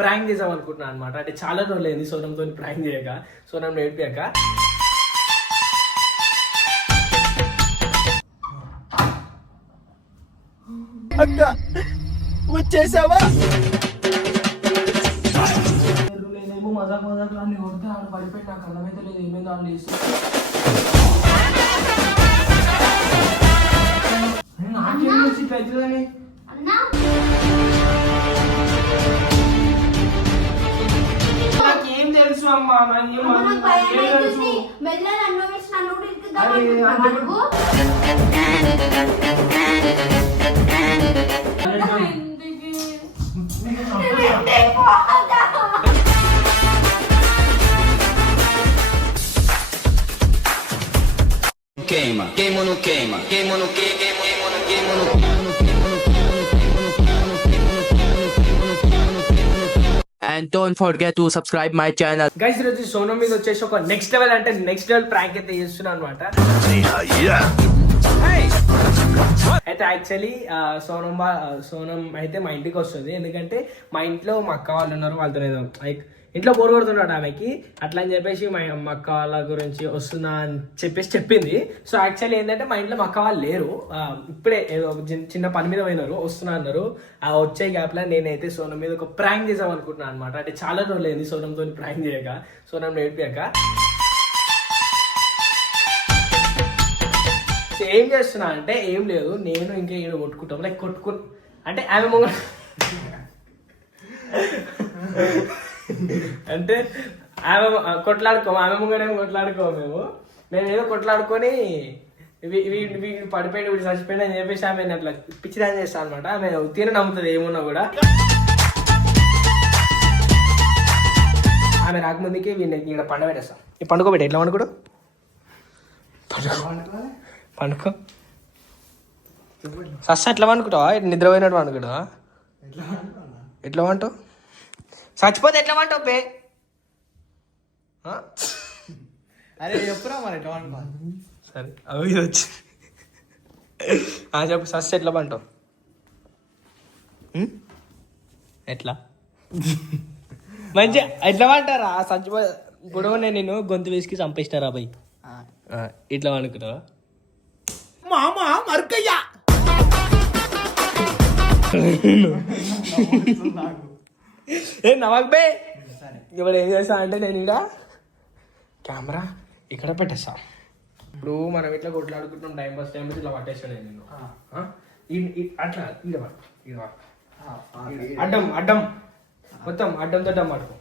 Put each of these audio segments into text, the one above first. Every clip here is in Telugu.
ప్రాంక్ చేద్దాం అనుకుంటున్నాను అనమాట. అంటే చాలా రోజులు అయింది సోనంతో ప్రాంక్ చేయక, సోనం నేర్పాక. అక్క వచ్చేసావా? నేనేమో మజాక్ మజాక్ అన్ని కొడితే ఆడ పడిపోయి నాకు అర్థమైతే లేదు ఏమైందో వాళ్ళు చేసి నాకేం తెలిసి పెద్దదని నాకేం తెలుసు అమ్మా. Queima, queima no queima, queima no queima, queima no queima. And don't forget to subscribe my channel. Guys ఈరోజు సోనం మీద వచ్చేసి ఒక నెక్స్ట్ లెవెల్ అంటే నెక్స్ట్ లెవెల్ ప్రాంక్ అయితే చేస్తున్నాను అనమాట. అయితే యాక్చువల్లీ సోనం అయితే మా ఇంటికి వస్తుంది. ఎందుకంటే మా ఇంట్లో మా అక్క వాళ్ళు ఉన్నారు, వాళ్ళతో లైక్ ఇంట్లో బోర్ కొడుతున్నాడు ఆమెకి. అట్లా అని చెప్పేసి మా అక్క వాళ్ళ గురించి వస్తున్నా అని చెప్పేసి చెప్పింది. సో యాక్చువల్లీ ఏంటంటే మా ఇంట్లో మా అక్క వాళ్ళు లేరు, ఇప్పుడే ఏదో చిన్న పని మీద పోయినారు, వస్తున్నా అన్నారు. ఆ వచ్చే గ్యాప్లో నేనైతే సోనం మీద ఒక ప్రాంక్ చేద్దాం అనుకుంటున్నాను అనమాట. అంటే చాలా రోజులు అయింది సోనంతో ప్రాంక్ చేయక, సోనం నేర్పాక. ఏం చేస్తున్నా అంటే ఏం లేదు, నేను ఇంకా ఈడ కొట్టుకుంటాం లైక్ అంటే ఆమె మొగ అంటే ఆమె కొట్లాడుకోము, ఆమె ముంగడేమో కొట్లాడుకోము. మేము ఏదో కొట్లాడుకొని వీడు పడిపోయి వీడు చచ్చిపోయినా అని చెప్పేసి ఆమె అట్లా పిచ్చిదాన్ని చేస్తాను అనమాట. ఆమె తిన నమ్ముతుంది ఏమున్నా కూడా. ఆమె రాకముందుకి వీడిని ఇక్కడ పండబెట్టేస్తాం. ఈ పండుకోబెట్టి ఎట్లా పండుకోడు? పండుకో సస్త ఎట్లా పండుకుంటావా? నిద్రపోయినట్టు పండుకుంటావా? ఎట్లా పంటావు? చచ్చిపోతే ఎట్లా పంటావు పే? అరే చెప్పురా మరి ఎట్లా అనుకోవాలి. సరే అవి వచ్చి చెప్పు, సస్త ఎట్లా పంటావు? ఎట్లా మంచిగా ఎట్లా పంటారా? చచ్చిపో గొడవ నేను గొంతు వేసుకి చంపేస్తారా భయ్? ఇట్లా అనుకుంటావా? మామ మరకయ్యా ఏ నవాక్ బే ఇప్పుడు ఏం చేస్తా అంటే నేను ఇక్కడ కెమెరా ఇక్కడ పెట్టేస్తా. ఇప్పుడు మనం ఇట్లా కొట్లాడుకుంటున్నాం, టైం పాస్ ఇట్లా పట్టేస్తాను నేను. అట్లా అడ్డం అడ్డం మొత్తం అడ్డంతో అడ్డం పట్టుకో.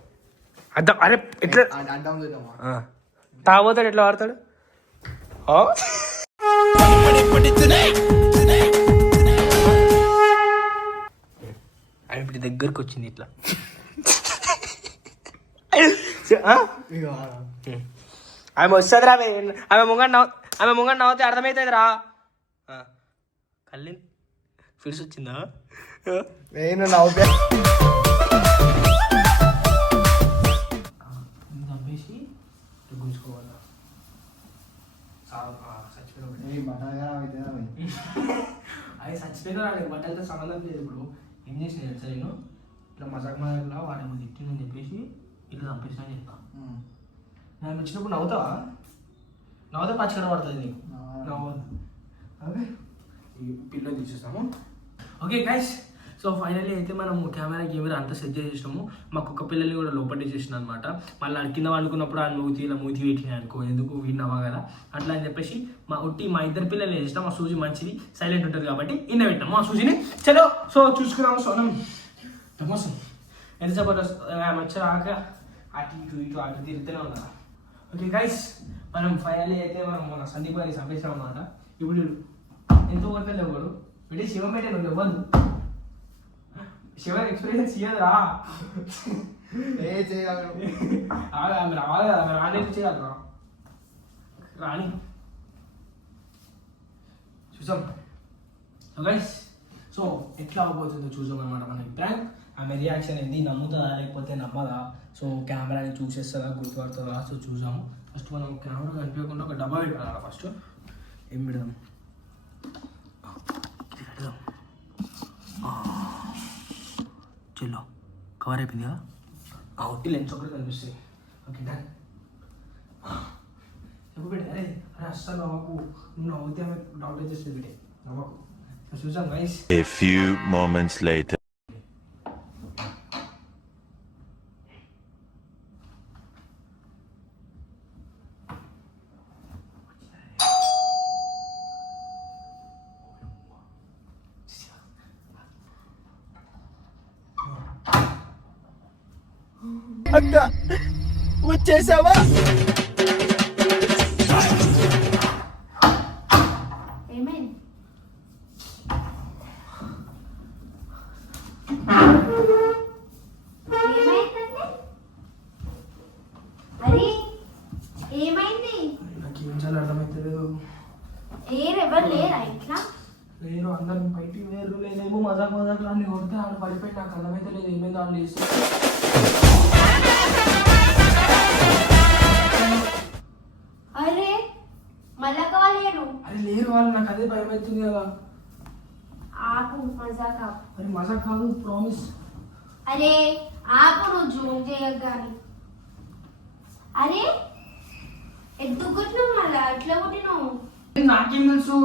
అడ్డం అరే ఎట్లా తాగబోతాడు, ఎట్లా వాడతాడు? ఆమె ఇప్పుడు దగ్గరకు వచ్చింది ఇట్లా. ఆమె వస్తుంది రా. ఆమె ముంగ నవ్వుతే అర్థమవుతుంది రా. కళ్ళి ఫిడ్స్ వచ్చిందా? నేను నవ్వు చంపేసి గుంజుకోవాలా? అది చచ్చిపోయినా బట్టలతో సంబంధం లేదు. ఇప్పుడు ఏం చేసిన తెలుసా, నేను ఇట్లా మజాక్ మజాక్లా వాడేమో తిట్టిందని చెప్పేసి ఇట్లా చంపేసిన అని చెప్తాను. నేను వచ్చినప్పుడు నవ్వుతావా? నవ్వుతా పచ్చకడ పడుతుంది నీకు. నవ్వదు. ఓకే ఈ పిల్లని తీసేస్తాము. ఓకే గైస్, సో ఫైనల్లీ అయితే మనం కెమెరా అంతా సెట్ చేసేసినాము. మా కుక్క పిల్లల్ని కూడా లోపల చేసిన అనమాట. మళ్ళీ కింద వండుకున్నప్పుడు ఆ ఇలా మూతి పెట్టినాయి అనుకో, ఎందుకు విన్నావా కదా అట్లా అని చెప్పేసి మా ఇద్దరు పిల్లల్ని వేసేసినాం. మా సూజీ మంచిది, సైలెంట్ ఉంటుంది కాబట్టి ఇన్న పెట్టాము మా సూజీని. చలో సో చూసుకున్నాము. సోనం తమోసం ఎంత జబర్దస్త్ వచ్చాక అటు ఇటు తిరుగుతూనే ఉన్నా. ఓకే గైస్, మనం ఫైనల్లీ అయితే మనం మన సందీప్ గారికి చంపేసాం అనమాట. ఇప్పుడు ఎంతో కొట్టలే ఎవరు అంటే శివం పెట్టే ఇవ్వదు. శివ ఎక్స్పీరియన్స్ ఇయ్యదురా. ఆమె రావాలి కదా, ఆమె రాని చేయాలరా. రాని చూసాం గైస్. సో ఎట్లా అవ్వబోతుందో చూసాం అనమాట మనకి ప్రాంక్. ఆమె రియాక్షన్ ఏంది, నమ్ముతుందా లేకపోతే నమ్మదా? సో కెమెరాని చూసేస్తుందా, గుర్తుపడుతుందా? సో చూసాము. ఫస్ట్ మనం కెమెరా కనిపించకుండా ఒక డబ్బా పెట్టాలి. ఫస్ట్ ఏం పెడదాం? చలో కవర్ అయిపోయింది కదా ఆ ఒట్టి లెన్స్ ఒకటి కనిపిస్తాయి ఓకే డన్ చెప్పు బిడ్డ అరే అరే అస్సలు నవ్వకు నువ్వు నవ్వుతే ఆమె డౌట్ వచ్చేస్తుంది బిడ్డ నవ్వకు చూసాం nice A few moments later. అక్క వచ్చేసావా ఏమైంది ఏమైందండి అరే ఏమైంది నాకు ఏం చాలా అర్థమవుతలేదు ఎవరు లేరా ఇంట్లో లేరు అందరు బయటికి వేరు లేదేమో మజాక్ మజాక్ రాని కొడితే ఆడ పడిపోయి నాకు అర్థమైతే లేదు ఏమైందో వాళ్ళు వేసి అరే మళ్ళా కాలేరు అరే లేరు వాళ్ళు నాకు అదే భయం అవుతుంది కదా ఆపు మజాక్ ఆపు అరే మజాక్ కాదు ప్రామిస్ అరే ఆపు నువ్వు జోక్ చేయగాని అరే ఎందుకు కొట్టినావు మళ్ళా ఎట్లా కొట్టినావు నాకేం తెలుసు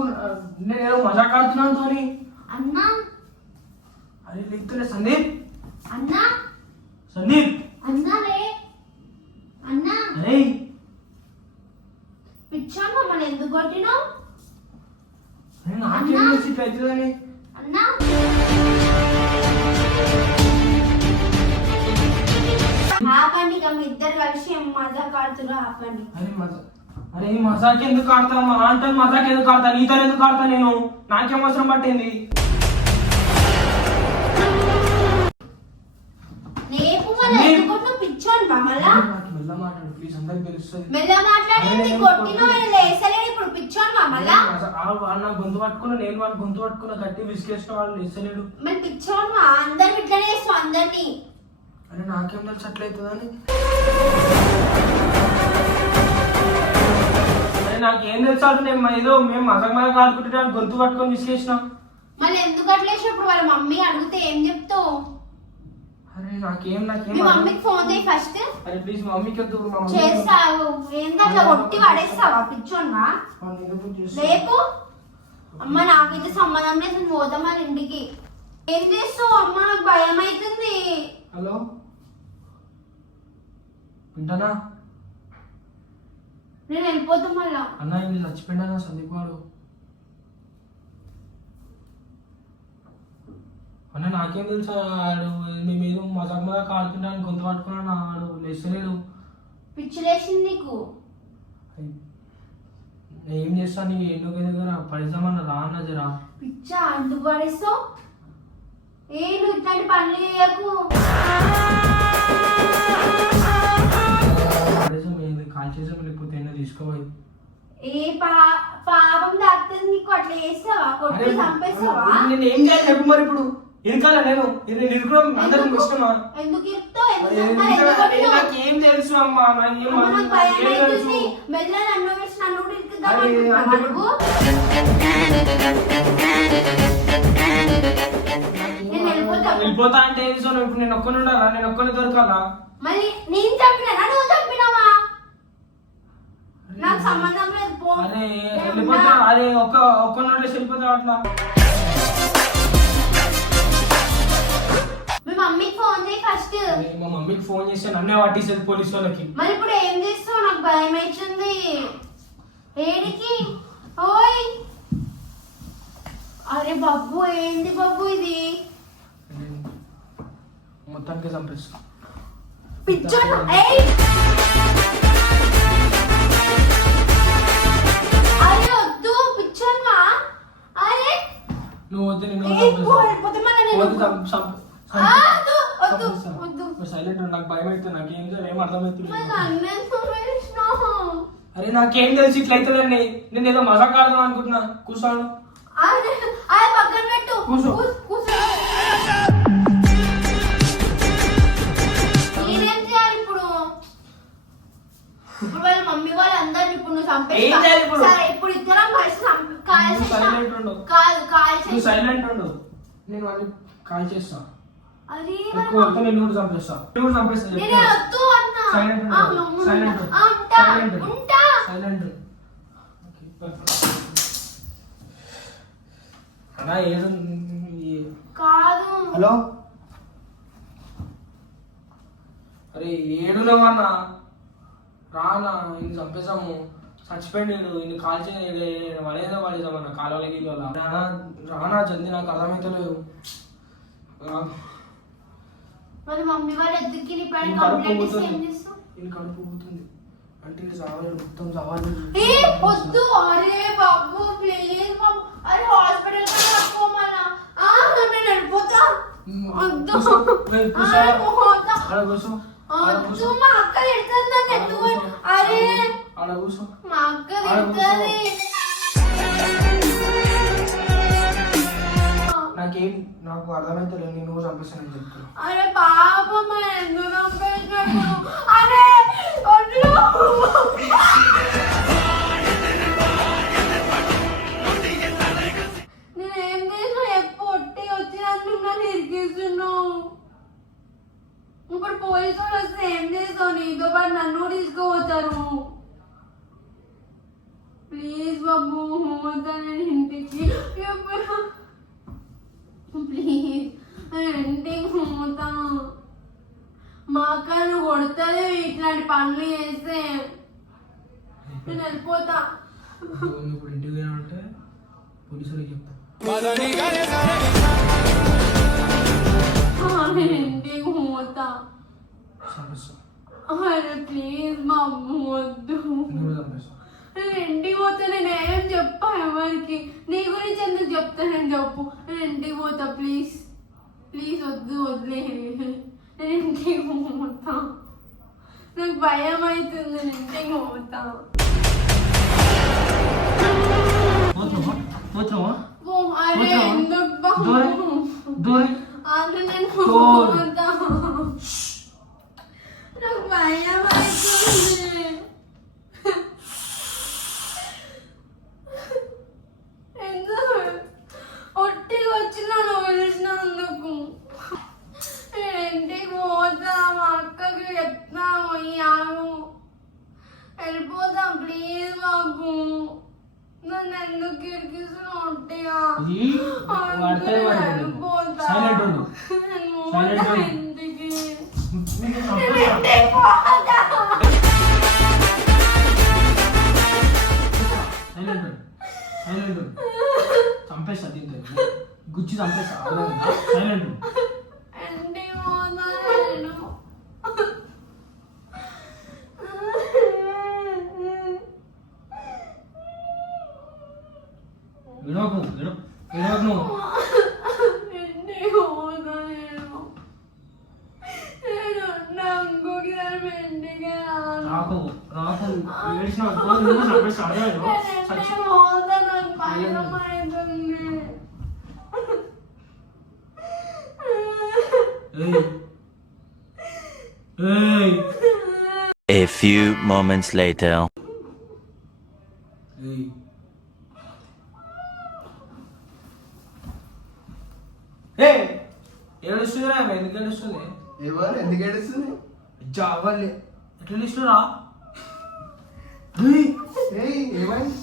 నేను ఏదో మజాక్ ఆడుతున్నాను తోని అన్నా అరే లేకపోతే సందీప్ అన్నా సందీప్ అన్నా రే అన్నా అరే పిచ్చాను మమ్మల్ని ఎందుకు కొట్టినావు అరే నాకేం తెలుసు ఇట్లా అవుతుందని అన్నా ఆపండి ఇక మీ ఇద్దరు కలిసి మజాక్ ఆడుతున్నారు ఆపండి అరే మజాక్ ఎందుకు ఆడతా మా అంటే మజాక్ ఎందుకు ఆడతా నీతో ఎందుకు ఆడతా నేను నాకేం అవసరం పట్టింది రేపు మళ్ళీ ఎందుకు కొట్టినావు పిచ్చోను మమ్మల్ని మెల్ల మాట్లాడు ప్లీజ్ అందరికి తెలుస్తుంది మెల్ల మాట్లాడేది కొట్టినా లేసలేడు ఇప్పుడు పిచ్చోను మమ్మల్ని వాడు నా గొంతు పట్టుకున్నా నేను వాడిని గొంతు పట్టుకున్నా కట్టి విసికేసిన వాళ్ళు లేస్తలేడు మరి పిచ్చోను అందరు ఇట్లనే చేస్తాం అందరినీ అరే నాకేం తెలుసు అట్లయితుందని అరే నాకేం తెలుసు అంటే నేను ఏదో మేము మజాక్ మజాక్ ఆడుకుంటే గొంతు పట్టుకొని విసికేసిన మళ్ళీ ఎందుకు అట్లేసి ఇప్పుడు వాళ్ళ మమ్మీ అడిగితే ఏం చెప్తావు అరే నాకేం మీ మమ్మీకి ఫోన్ చేయి ఫస్ట్ అరే ప్లీజ్ మమ్మీకి వద్దు మా మమ్మీ చేస్తావు ఏంది అట్లా కొట్టి పడేస్తావా పిచ్చోన్వా రేపు అమ్మ నాకైతే సంబంధం లేదు నేను పోతా మరి ఇంటికి ఏం చేస్తావు అమ్మ నాకు భయం అవుతుంది హలో వింటానా నేను వెళ్ళిపోతా మళ్ళా అన్న ఇది చచ్చిపోయినా సందీప్ వాడు అన్న నాకేం తెలుసు ఆడు మేము ఏదో మజాక్ మజాక్ ఆడుతుంటాను గొంతు పట్టుకున్నాను ఆడు లేస్తలేడు పిచ్చి లేచింది నీకు ఏం చేస్తాను నీ ఎందుకు దగ్గర పడిద్దామన్న రా అన్న జరా పిచ్చా ఎందుకు పడేస్తావు నువ్వు ఇట్లాంటి పనులు చేయకు పడేసాం ఏంది కాల్ చేసాం లేకపోతే ఏదో తీసుకోవాలి పాపం తాకుతుంది నీకు అట్లా చేస్తావా కొట్టి చంపేస్తావా నేను ఏం చేయాలి చెప్పు మరి ఇప్పుడు ఇరకాల నేను ఇరుకోవడం అందరం ఇష్టమా ఎందుకు ఇరుకుతావు? ఎందుకు కొట్టినావు? నాకేం తెలుసు అమ్మా నాకేం అమ్మ, నాకు భయం తెలుసు అవుతుంది. మెల్ల నన్ను వేసి నన్ను కూడా ఇరుకుద్దాం అరే, అనుకుంటున్నావా అంటే నువ్వు? నేను వెళ్ళిపోతా. వెళ్ళిపోతా అంటే ఏం సో ఇప్పుడు నేను ఒక్కని ఉండాలా నేను ఒక్కని దొరకాలా మళ్ళీ నేను చంపినా నువ్వు చంపినావా? నాకు సంబంధం లేదు పో. అరే నేను వెళ్ళిపోతా ఉన్నా. అరే ఒక్కని ఉండేసి వెళ్ళిపోతా అట్లా మీ మమ్మీకి ఫోన్ చేయి ఫస్ట్. అరే, మా మమ్మీకి ఫోన్ చేస్తే నన్నే పట్టిస్తుంది పోలీసు వాళ్ళకి మరి ఇప్పుడు ఏం చేస్తావు? నాకు భయం అవుతుంది. ఏడికి ఓయ్ అరే బాబు ఏంది బాబు ఇది మొత్తానికి చంపేస్తా పిచ్చోడు ఏయ్ అరే వద్దు పిచ్చోన్వా అరే నువ్వు వద్దు నేను ఏయ్ పోతే మన నేను వద్దు వద్దు సైలెంట్ నాకు భయం అయితే నాకేం చేయాలి ఏం అర్థమవుతుంది మరి నన్ను వేసినావు. అరే నాకేం తెలిసి ఇట్లా అవుతుందండి నేను ఏదో మజాక్ ఆడదాం అనుకుంటున్నా కూర్చోను అరే అరే పక్కన పెట్టు కూర్చో. కూర్చో నేనేం చేయాలి ఇప్పుడు? ఇప్పుడు వాళ్ళ మమ్మీ వాళ్ళందరూ ఇప్పుడు నువ్వు ఏం చేయాలి ఇప్పుడు? సరే ఇప్పుడు ఇద్దరం కలిసి నువ్వు silent ఉండు. కాదు కాల్ నువ్వు సైలెంట్ ఉండు నేను వాళ్ళని కాల్ చేస్తా అరే ఎక్కువ వస్తే నేను కూడా చంపేస్తా. నేను కూడా చంపేస్తా నేను చెప్తున్నా. వద్దు అన్నా. Silent ఆ, ఉండు. ఉంటా. Silent ఉండు. ఆ, ఉంటా. Silent ఉండు. ఉంటా. Silent ఉండు. అన్నా ఏదో కాదు. హలో అరే ఏడున్నావన్నా రానా ఇన్ని చంపేసాము చచ్చిపోయాడు ఇన్ని కాల్చి పడేదా పడేసామన్న కాలువల గీళ్ళ రానా జల్ది నాకు అర్థమైతలేదు మరి మమ్మీ వాళ్ళు ఎద్దుకి నీ పైన ఇన్ని కడుపు కంప్లైంట్ ఇస్తే ఏం పోతుంది చేస్తావు? ఇన్ని కడుపు పోతుంది అంటే ఇది సావాలి మొత్తం సావాలి ఏ వద్దు. అరే బాబు ప్లీజ్ బాబు. అరే హాస్పిటల్ కి పోమన్నా. నేను వెళ్ళిపోతా. వద్దు. అరే పోతా. ఆడ కూర్చో వద్దు. మా అక్క తిడుతుంది నన్ను ఎందుకు. అరే ఆడ కూర్చో మా అక్క తిడుతుంది. నాకేం నాకు అర్థమైతలేదు నేను నువ్వు చంపేస్తానని చెప్తున్నా అరే పాపం ఎందుకు చంపేసినట్టు. అరే వద్దు. నేనేం చేసినా ఎప్పుడు ఒట్టి వచ్చినందుకు నన్ను ఇరికిస్తున్నావు. ఇప్పుడు పోలీసు వాళ్ళు వస్తే ఏం చేస్తావు? నీతో పాటు నన్ను తీసుకుపోతారు. ప్లీజ్ బాబు పోతా నేను ఇంటికి. ప్లీజ్ నేను ఇంటికి పోతా. మా అక్క నువ్వు కొడుతుంది ఇట్లాంటి పనులు చేస్తే. నేను వెళ్ళిపోతా. ఇప్పుడు ఇంటికి పోయామంటే పోలీసులకు చెప్తా నేను ఇంటికి పోతా. చంపేస్తా అరే ప్లీజ్ బాబు వద్దు. నువ్వు కూడా చంపేస్తా నేను ఇంటికి పోతా. నేను ఏం చెప్పా ఎవరికి. నీ గురించి ఎందుకు చెప్తా? నేను చెప్పు. నేను ఇంటికి పోతా. ప్లీజ్ ప్లీజ్ వద్దు వదిలే. నేను ఇంటికి పోతా. నాకు భయం అవుతుంది. నేను ఇంటికి పోతా. పోతున్నావా పో. అరే ఎందుకు బాబు? దూరి అరే నేను పోతా. నాకు భయం అవుతుంది. ఎందుకు ఒట్టిగా వచ్చినాను పిలిచినందుకు. నేను ఇంటికి పోతా. మా అక్కకి చెప్తాము ఈ ఆగు. వెళ్ళిపోతాం ప్లీజ్ బాబు. నన్ను ఎందుకు ఇరికిస్తున్నావు ఒట్టిగా? వాడితే వెళ్ళిపోతా. సైలెంట్ ఉండు నేను Silent పోతా ఉండు. ఇంటికి. నేను నేను చంపేస్తా ఇంటికి పోతా. సైలెంట్ ఉండు సైలెంట్ ఉండు చంపేస్తా దీంతో గుచ్చి చంపేస్తా సైలెంట్ ఉండు ఇంటికి పోతా నేను. విడవకు విడవకు నువ్వు ఇంటికి పోతా నేను. నేను ఉన్నా ఇంకొకసారి ఇంటికి రాను. రాకు రాకు ఏడిసిన నువ్వు చంపేస్తా అర్థమైందా? నేను ఇంటికి పోతా. నాకు భయం అవుతుంది. ఏయ్ ఏయ్ A few moments later. ఏయ్ ఏయ్ ఏడుస్తుందిరా ఎందుకు ఏడుస్తుంది ఎవరు ఎందుకు ఏడుస్తుంది? జావాలి ఎట్లా ఇస్తురా ఏమైంది?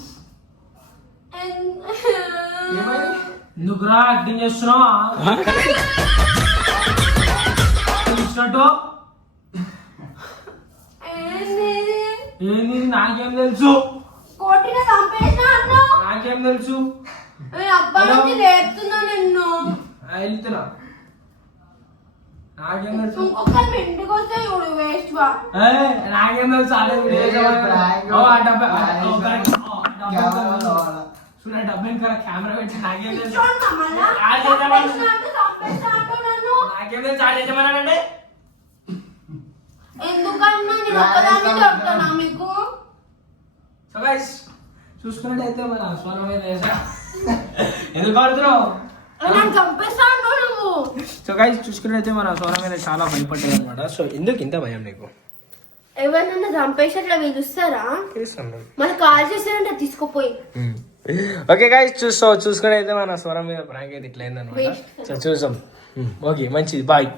ఏమైంది? ఎందుకురా యాక్టింగ్ చేస్తున్నావా ఇచ్చినట్టు ఏంది నాకేం తెలుసు కొట్టిన చంపేసిన అన్నా. నాకేం తెలుసు అబ్బాయి నుంచి లేపుతున్నా నిన్ను. వెళ్తున్నా నాకేం తెలుసు ఇంకొకరు ఇంటికి వస్తే చూడు వేస్ట్ వా. నాకేం తెలుసు ఆడే వీడియో prank. చూడ డబ్బు కదా కెమెరా పెట్టి నాకేం తెలుసు చూడమ్మా మళ్ళా. ఆడ చేద్దామా? చంపేసిన అంటే చంపేసిన అంటావు నన్ను. నాకేం తెలుసు ఆడేసామన్నానంటే ఎందుకన్నా నేను ఒక్కదాన్ని చెప్తానా మీకు? సో గైస్ చూసుకున్నట్టయితే మన స్వరం మీద వేసా ఎందుకు ఆడుతున్నావు నన్ను చంపేస్తా అంటావు నువ్వు. సో గైస్ చూసుకున్నట్టయితే మన స్వరం మీద చాలా భయపడ్డాయి అనమాట సో ఎందుకు ఇంత భయం నీకు ఎవరినన్నా చంపేసి అట్లా పిలుస్తారా? తెలుస్తాను మన కాల్ చేస్తారంటే తీసుకుపోయి. ఓకే గైస్ చూసుకుని అయితే మన స్వరం మీద ప్రాంక్ అయితే ఇట్లా అయిందనమాట సో చూసాం ఓకే మంచిది బాయ్